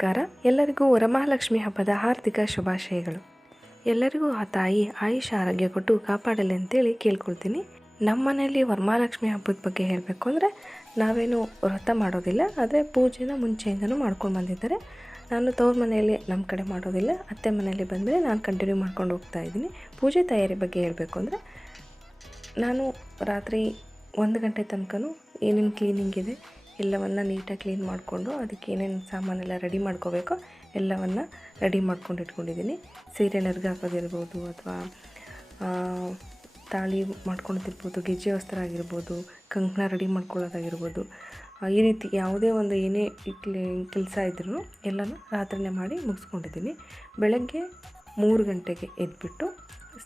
ನಮಸ್ಕಾರ. ಎಲ್ಲರಿಗೂ ವರಮಹಾಲಕ್ಷ್ಮಿ ಹಬ್ಬದ ಹಾರ್ದಿಕ ಶುಭಾಶಯಗಳು. ಎಲ್ಲರಿಗೂ ಆ ತಾಯಿ ಆಯುಷ ಆರೋಗ್ಯ ಕೊಟ್ಟು ಕಾಪಾಡಲಿ ಅಂತೇಳಿ ಕೇಳ್ಕೊಳ್ತೀನಿ. ನಮ್ಮ ಮನೆಯಲ್ಲಿ ವರಮಹಾಲಕ್ಷ್ಮಿ ಹಬ್ಬದ ಬಗ್ಗೆ ಹೇಳಬೇಕು ಅಂದರೆ ನಾವೇನು ವ್ರತ ಮಾಡೋದಿಲ್ಲ, ಆದರೆ ಪೂಜೆನ ಮುಂಚೆಯಿಂದನೂ ಮಾಡ್ಕೊಂಡು ಬಂದಿದ್ದಾರೆ. ನಾನು ತವ್ರ ಮನೆಯಲ್ಲಿ ನಮ್ಮ ಕಡೆ ಮಾಡೋದಿಲ್ಲ, ಅತ್ತೆ ಮನೆಯಲ್ಲಿ ಬಂದಮೇಲೆ ನಾನು ಕಂಟಿನ್ಯೂ ಮಾಡ್ಕೊಂಡು ಹೋಗ್ತಾ ಇದ್ದೀನಿ. ಪೂಜೆ ತಯಾರಿ ಬಗ್ಗೆ ಹೇಳಬೇಕು ಅಂದರೆ ನಾನು ರಾತ್ರಿ 1 ಗಂಟೆ ತನಕನೂ ಏನೇನು ಕ್ಲೀನಿಂಗ್ ಇದೆ ಎಲ್ಲವನ್ನು ನೀಟಾಗಿ ಕ್ಲೀನ್ ಮಾಡಿಕೊಂಡು ಅದಕ್ಕೆ ಏನೇನು ಸಾಮಾನೆಲ್ಲ ರೆಡಿ ಮಾಡ್ಕೋಬೇಕೋ ಎಲ್ಲವನ್ನು ರೆಡಿ ಮಾಡ್ಕೊಂಡು ಇಟ್ಕೊಂಡಿದ್ದೀನಿ. ಸೀರೆ ನೆರ್ಗೆ ಹಾಕೋದಿರ್ಬೋದು ಅಥವಾ ತಾಳಿ ಮಾಡ್ಕೊಳೋದಿರ್ಬೋದು, ಗೆಜ್ಜೆ ವಸ್ತ್ರ ಆಗಿರ್ಬೋದು, ಕಂಕಣ ರೆಡಿ ಮಾಡ್ಕೊಳ್ಳೋದಾಗಿರ್ಬೋದು, ಈ ರೀತಿ ಯಾವುದೇ ಒಂದು ಏನೇ ಕೆಲಸ ಇದ್ರೂ ಎಲ್ಲನೂ ರಾತ್ರಿನೇ ಮಾಡಿ ಮುಗಿಸ್ಕೊಂಡಿದ್ದೀನಿ. ಬೆಳಗ್ಗೆ 3 ಗಂಟೆಗೆ ಎದ್ಬಿಟ್ಟು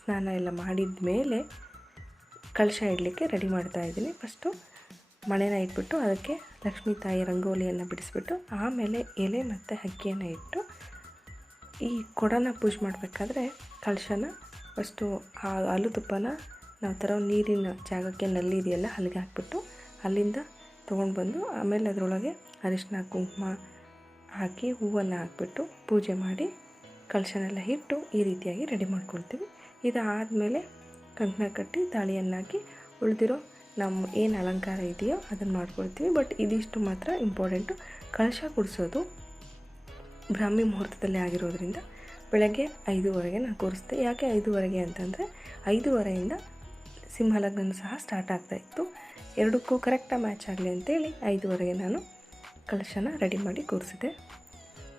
ಸ್ನಾನ ಎಲ್ಲ ಮಾಡಿದ ಮೇಲೆ ಕಳಶ ಇಡಲಿಕ್ಕೆ ರೆಡಿ ಮಾಡ್ತಾಯಿದ್ದೀನಿ. ಫಸ್ಟು ಮಣೆನ ಇಟ್ಬಿಟ್ಟು ಅದಕ್ಕೆ ಲಕ್ಷ್ಮೀ ತಾಯಿ ರಂಗೋಲಿಯನ್ನು ಬಿಡಿಸ್ಬಿಟ್ಟು ಆಮೇಲೆ ಎಲೆ ಮತ್ತು ಅಕ್ಕಿಯನ್ನು ಇಟ್ಟು ಈ ಕೊಡನ ಪೂಜೆ ಮಾಡಬೇಕಾದ್ರೆ ಕಳಶನ ಫಸ್ಟು ಹಾಲು ತುಪ್ಪನ ನಾವು ತರೋ ನೀರಿನ ಜಾಗಕ್ಕೆ ನಲ್ಲಿ ಇದೆಯಲ್ಲ ಅಲ್ಲಿಗೆ ಹಾಕ್ಬಿಟ್ಟು ಅಲ್ಲಿಂದ ತೊಗೊಂಡು ಬಂದು ಆಮೇಲೆ ಅದರೊಳಗೆ ಅರಿಶಿನ ಕುಂಕುಮ ಹಾಕಿ ಹೂವನ್ನು ಹಾಕ್ಬಿಟ್ಟು ಪೂಜೆ ಮಾಡಿ ಕಳಶನೆಲ್ಲ ಇಟ್ಟು ಈ ರೀತಿಯಾಗಿ ರೆಡಿ ಮಾಡ್ಕೊಳ್ತೀವಿ. ಇದಾದಮೇಲೆ ಕಂಕಣ ಕಟ್ಟಿ ತಾಳಿಯನ್ನು ಹಾಕಿ ಉಳಿದಿರೋ ನಮ್ಮ ಏನು ಅಲಂಕಾರ ಇದೆಯೋ ಅದನ್ನು ಮಾಡ್ಕೊಳ್ತೀವಿ. ಬಟ್ ಇದಿಷ್ಟು ಮಾತ್ರ ಇಂಪಾರ್ಟೆಂಟು. ಕಳಶ ಕೂಡಿಸೋದು ಬ್ರಾಹ್ಮಿ ಮುಹೂರ್ತದಲ್ಲಿ ಆಗಿರೋದ್ರಿಂದ ಬೆಳಗ್ಗೆ 5:15 ನಾನು ಕೂರಿಸ್ದೆ. ಯಾಕೆ 5:15 ಅಂತಂದರೆ 5:15 ಸಿಂಹಲಗ್ನ ಸಹ ಸ್ಟಾರ್ಟ್ ಆಗ್ತಾಯಿತ್ತು. ಎರಡಕ್ಕೂ ಕರೆಕ್ಟಾಗಿ ಮ್ಯಾಚ್ ಆಗಲಿ ಅಂತೇಳಿ 5:15 ನಾನು ಕಳಶನ ರೆಡಿ ಮಾಡಿ ಕೂರಿಸಿದೆ.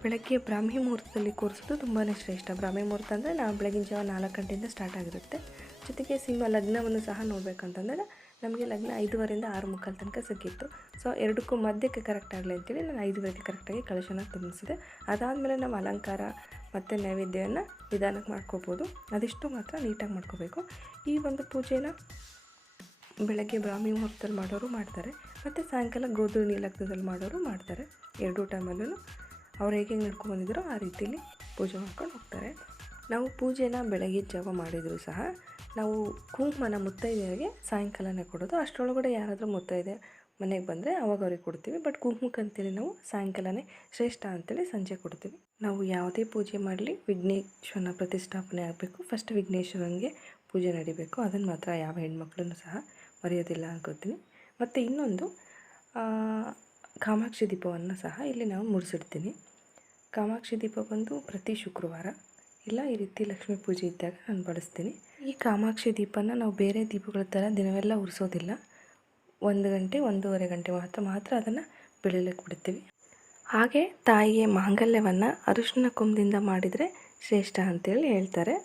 ಬೆಳಗ್ಗೆ ಬ್ರಾಹ್ಮಿ ಮುಹೂರ್ತದಲ್ಲಿ ಕೂರಿಸೋದು ತುಂಬಾ ಶ್ರೇಷ್ಠ. ಬ್ರಾಹ್ಮಿ ಮುಹೂರ್ತ ಅಂದರೆ ನಾವು ಬೆಳಗಿನ ಜಾವ 4 ಗಂಟೆಯಿಂದ ಸ್ಟಾರ್ಟ್ ಆಗಿರುತ್ತೆ. ಜೊತೆಗೆ ಸಿಂಹ ಲಗ್ನವನ್ನು ಸಹ ನೋಡಬೇಕಂತಂದರೆ ನಮಗೆ ಲಗ್ನ 5:15 6:15 ತನಕ ಸಿಕ್ಕಿತ್ತು. ಸೊ ಎರಡಕ್ಕೂ ಮಧ್ಯಕ್ಕೆ ಕರೆಕ್ಟ್ ಆಗಲಿ ಅಂತೇಳಿ ನಾನು 5:15 ಕರೆಕ್ಟಾಗಿ ಕಳಶನ ತುಂಬಿಸಿದೆ. ಅದಾದಮೇಲೆ ನಾವು ಅಲಂಕಾರ ಮತ್ತು ನೈವೇದ್ಯವನ್ನು ನಿಧಾನಕ್ಕೆ ಮಾಡ್ಕೋಬೋದು. ಅದಿಷ್ಟು ಮಾತ್ರ ನೀಟಾಗಿ ಮಾಡ್ಕೋಬೇಕು. ಈ ಒಂದು ಪೂಜೆನ ಬೆಳಗ್ಗೆ ಬ್ರಾಹ್ಮಿ ಮುಹೂರ್ತದಲ್ಲಿ ಮಾಡೋರು ಮಾಡ್ತಾರೆ, ಮತ್ತು ಸಾಯಂಕಾಲ ಗೋಧೂಳಿ ಲಗ್ನದಲ್ಲಿ ಮಾಡೋರು ಮಾಡ್ತಾರೆ. ಎರಡೂ ಟೈಮಲ್ಲೂ ಅವ್ರು ಹೇಗೆ ನಡ್ಕೊಂಡು ಆ ರೀತಿಯಲ್ಲಿ ಪೂಜೆ ಮಾಡ್ಕೊಂಡು ಹೋಗ್ತಾರೆ. ನಾವು ಪೂಜೆನ ಬೆಳಗ್ಗೆ ಜಾವ ಮಾಡಿದರೂ ಸಹ ನಾವು ಕುಂಕುಮನ ಮುತ್ತೈದೆಯರಿಗೆ ಸಾಯಂಕಾಲನೇ ಕೊಡೋದು. ಅಷ್ಟರೊಳಗಡೆ ಯಾರಾದರೂ ಮುತ್ತೈದೆ ಮನೆಗೆ ಬಂದರೆ ಅವಾಗ ಅವ್ರಿಗೆ ಕೊಡ್ತೀವಿ. ಬಟ್ ಕುಂಕುಮಕ್ಕಂತೇಳಿ ನಾವು ಸಾಯಂಕಾಲನೇ ಶ್ರೇಷ್ಠ ಅಂತೇಳಿ ಸಂಜೆ ಕೊಡ್ತೀವಿ. ನಾವು ಯಾವುದೇ ಪೂಜೆ ಮಾಡಲಿ ವಿಘ್ನೇಶ್ವರನ ಪ್ರತಿಷ್ಠಾಪನೆ ಆಗಬೇಕು. ಫಸ್ಟ್ ವಿಘ್ನೇಶ್ವರನಿಗೆ ಪೂಜೆ ನಡಿಬೇಕು. ಅದನ್ನು ಮಾತ್ರ ಯಾವ ಹೆಣ್ಮಕ್ಳನ್ನು ಸಹ ಮರೆಯೋದಿಲ್ಲ ಅನ್ಕೋತೀನಿ. ಮತ್ತು ಇನ್ನೊಂದು ಕಾಮಾಕ್ಷಿ ದೀಪವನ್ನು ಸಹ ಇಲ್ಲಿ ನಾವು ಮುಡಿಸಿಡ್ತೀನಿ. ಕಾಮಾಕ್ಷಿ ದೀಪ ಬಂದು ಪ್ರತಿ ಶುಕ್ರವಾರ ಇಲ್ಲ ಈ ರೀತಿ ಲಕ್ಷ್ಮೀ ಪೂಜೆ ಇದ್ದಾಗ ನಾನು ಬಳಸ್ತೀನಿ. ಈ ಕಾಮಾಕ್ಷಿ ದೀಪನ ನಾವು ಬೇರೆ ದೀಪಗಳ ಥರ ದಿನವೆಲ್ಲ ಉರಿಸೋದಿಲ್ಲ. 1 ಗಂಟೆ 1:30 ಗಂಟೆ ಮಾತ್ರ ಅದನ್ನು ಬೆಳಲಿಕ್ಕೆ ಬಿಡ್ತೀವಿ. ಹಾಗೆ ತಾಯಿಗೆ ಮಾಂಗಲ್ಯವನ್ನು ಅರಿಶಿನ ಕುಂಭದಿಂದ ಮಾಡಿದರೆ ಶ್ರೇಷ್ಠ ಅಂತೇಳಿ ಹೇಳ್ತಾರೆ.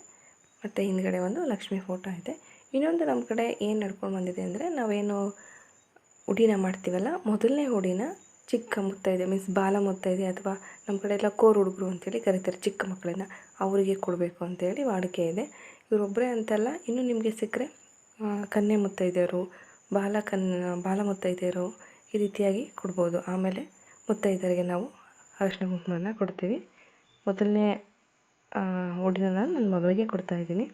ಮತ್ತು ಹಿಂದ್ಗಡೆ ಒಂದು ಲಕ್ಷ್ಮೀ ಫೋಟೋ ಇದೆ. ಇನ್ನೊಂದು ನಮ್ಮ ಕಡೆ ಏನು ನಡ್ಕೊಂಡು ಬಂದಿದೆ ಅಂದರೆ ನಾವೇನು ಉಡಿನ ಮಾಡ್ತೀವಲ್ಲ, ಮೊದಲನೇ ಉಡಿನ ಚಿಕ್ಕ ಮುತ್ತೈದೆ ಮೀನ್ಸ್ ಬಾಲ ಮುತ್ತೈದೆ ಅಥವಾ ನಮ್ಮ ಕಡೆ ಎಲ್ಲ ಕೋರು ಹುಡುಗರು ಅಂತೇಳಿ ಕರೀತಾರೆ ಚಿಕ್ಕ ಮಕ್ಕಳನ್ನ, ಅವರಿಗೆ ಕೊಡಬೇಕು ಅಂತೇಳಿ ವಾಡಿಕೆ ಇದೆ. ಇವರೊಬ್ಬರೇ ಅಂತಲ್ಲ, ಇನ್ನೂ ನಿಮಗೆ ಸಿಕ್ಕರೆ ಕನ್ಯೆ ಮುತ್ತೈದೆಯರು, ಬಾಲ ಮುತ್ತೈದೆಯರು ಈ ರೀತಿಯಾಗಿ ಕೊಡ್ಬೋದು. ಆಮೇಲೆ ಮುತ್ತೈದೆಯರಿಗೆ ನಾವು ಅರಿಶಿನ ಕುಂಕುಮನ ಕೊಡ್ತೀವಿ. ಮೊದಲನೇ ಉಡಿನ ನನ್ನ ಮಗಳಿಗೆ ಕೊಡ್ತಾಯಿದ್ದೀನಿ.